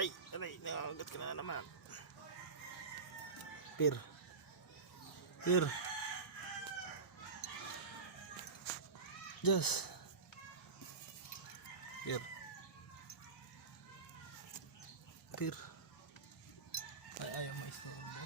aray, nakagat ka na naman. Pir. Pir. Just. Pir. Pir. Ay, ayaw maistorbo.